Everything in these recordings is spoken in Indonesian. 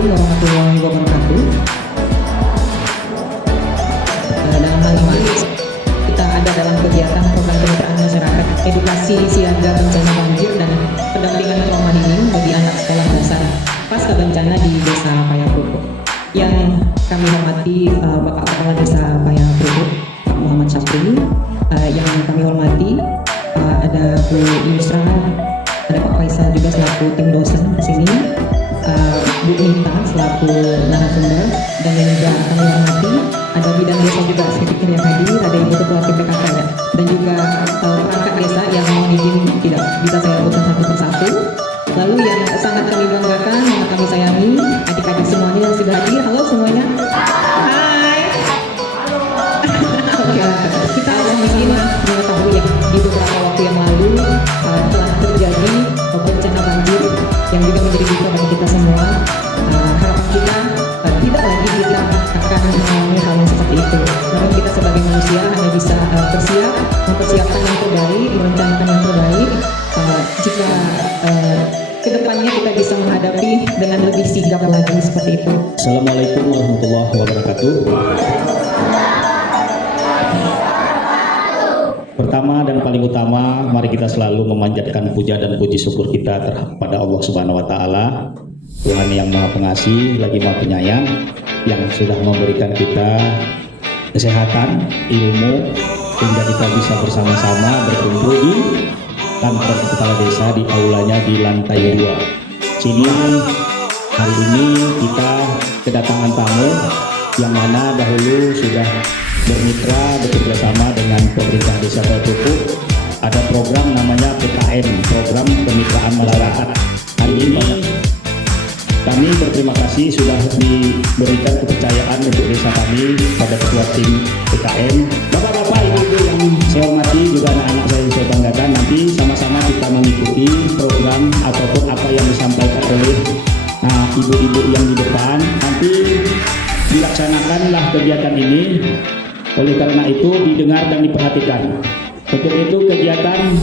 Assalamualaikum warahmatullahi wabarakatuh. Dalam hal ini kita ada dalam kegiatan program kemitraan masyarakat edukasi siaga bencana banjir dan pendampingan trauma healing bagi anak sekolah dasar pasca bencana di Desa Payakrukut. Yang kami hormati Bapak Kepala Desa Payakrukut, Pak Muhammad Syafri. Yang kami hormati ada Bu Yusra, ada Pak Faisal juga selaku tim dosen di sini, Bu Nita selaku narasumber, dan yang juga kami hormati ada bidang desa juga sedikit yang hadir, ada Ibu Ketua PPKK ya, dan juga perangkat desa yang mohon izin tidak bisa saya sebutkan satu persatu. Lalu yang sangat kami banggakan, yang kami sayangi, adik-adik semuanya yang sudah hadir. Halo semuanya. Hai. Oke, kita ingin mengetahui ya, di beberapa waktu yang lalu telah terjadi bencana banjir yang juga menjadi duka bagi kita semua. Harapan kita tidak lagi kita akan mengalami hal yang seperti itu. Namun kita sebagai manusia hanya bisa bersiap, mempersiapkan yang terbaik, merencanakan yang terbaik. Jika kedepannya kita bisa menghadapi dengan lebih sigap lagi seperti itu. Assalamualaikum warahmatullahi wabarakatuh. Pertama dan paling utama, mari kita selalu memanjatkan puja dan puji syukur kita kepada Allah Subhanahu wa Ta'ala, Tuhan yang Maha Pengasih lagi Maha Penyayang, yang sudah memberikan kita kesehatan, ilmu, sehingga kita bisa bersama-sama berkumpul di kantor kepala desa di aulanya di lantai 2. Sini hari ini kita kedatangan tamu yang mana dahulu sudah bermitra bekerjasama dengan pemerintah desa Payakrukut. Ada program namanya PKM, program kemitraan masyarakat. Hari ini kami berterima kasih sudah diberikan kepercayaan untuk desa kami pada ketua tim PKM. Bapak-bapak, ibu-ibu yang saya hormati, juga anak-anak saya yang saya banggakan, nanti sama-sama kita mengikuti program ataupun apa yang disampaikan oleh ibu-ibu yang di depan. Nanti dilaksanakanlah kegiatan ini. Oleh karena itu didengar dan diperhatikan. Untuk itu kegiatan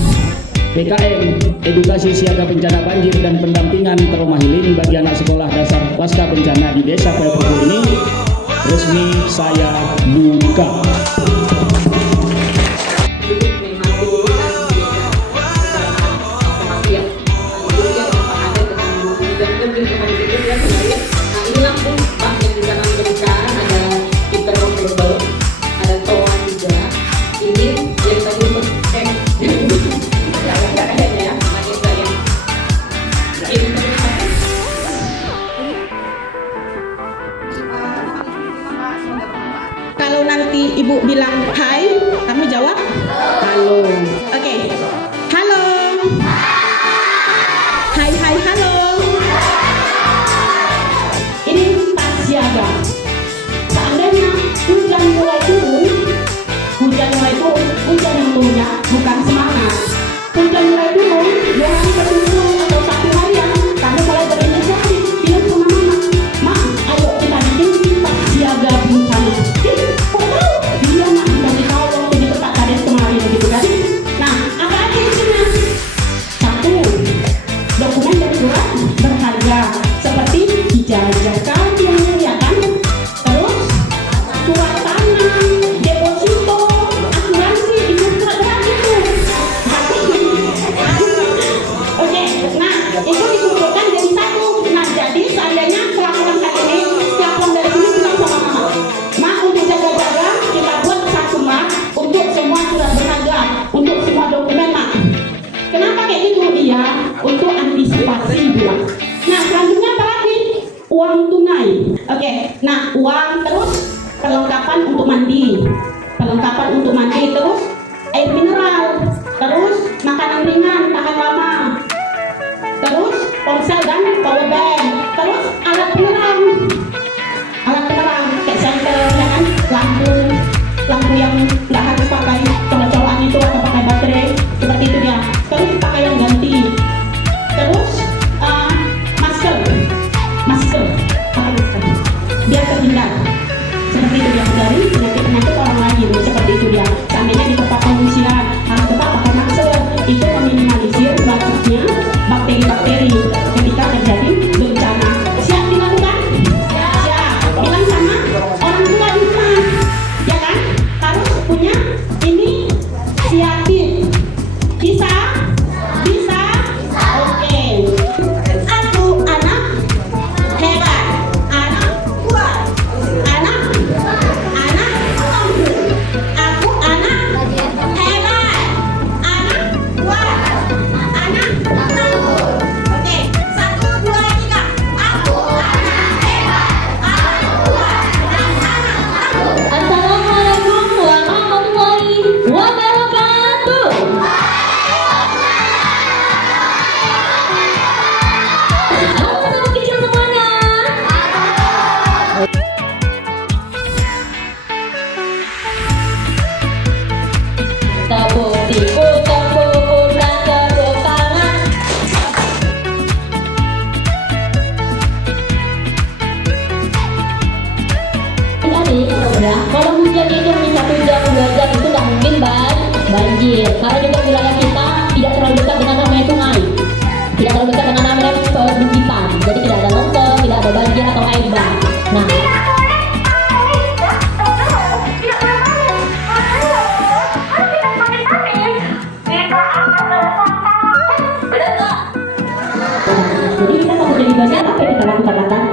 PKM edukasi siaga bencana banjir dan pendampingan trauma healing bagi anak sekolah dasar pasca bencana di Desa Payakrukut ini resmi saya buka. Kalau nanti ibu bilang hai, kamu jawab halo. Oke. Halo. Hai hai halo. Ini pas siaga. Seandainya hujan mulai turun, hujan yang turunnya bukan semangat. Hujan mulai turun, jangan bertunggu atau satu harian, kamu mulai berinisiatif bilang sama mama, Ma, ayo kita bikin pas siaga bencana. Dia nak dikasih tahu waktu di tempat kades kemarin gitu kan. Nah, apa aja isinya? Satu, dokumen dan surat berharga seperti ijazah kami yang muliakan, terus surat tanah, deposito, asuransi, itu surat gitu. Oke, nah itu dikumpulkan jadi satu. Nah, jadi seandainya pelaporan kali ini, pelaporan dari sini bilang sama mama, Ma, untuk jaga-jaga kita buat satu mak untuk semua surat berharga, untuk semua dokumen mak. Kenapa kayak gitu? Iya, untuk antisipasi bilang. Nah, selanjutnya apa lagi? Uang tunai. Oke, nah uang, terus perlengkapan untuk mandi, terus air mineral, terus makanan ringan tahan lama, terus ponsel dan power bank, terus alat penerang kayak senter, ya kan? lampu yang nggak harus pakai colok-colokan itu atau pakai baterai, seperti itu dia. Terus pakaian ganti, terus masker pakai masker biar terhindar, seperti itu dia, dari penyakit orang lain, seperti itu dia. Seandainya di tempat pengungsian harus tetap pakai masker, itu meminimalisir masuknya bakteri-bakteri ketika terjadi bencana. Siap dilakukan? Ya, kalau hujannya itu hanya 1 jam, 2 jam itu nggak mungkin banjir. Karena juga wilayah kita tidak terlalu dekat dengan namanya sungai, tidak terlalu dekat dengan namanya perbukitan, jadi tidak ada longsor, tidak ada banjir atau air bah. Nah, jadi kita kalau jadi banjir apa yang kita lakukan?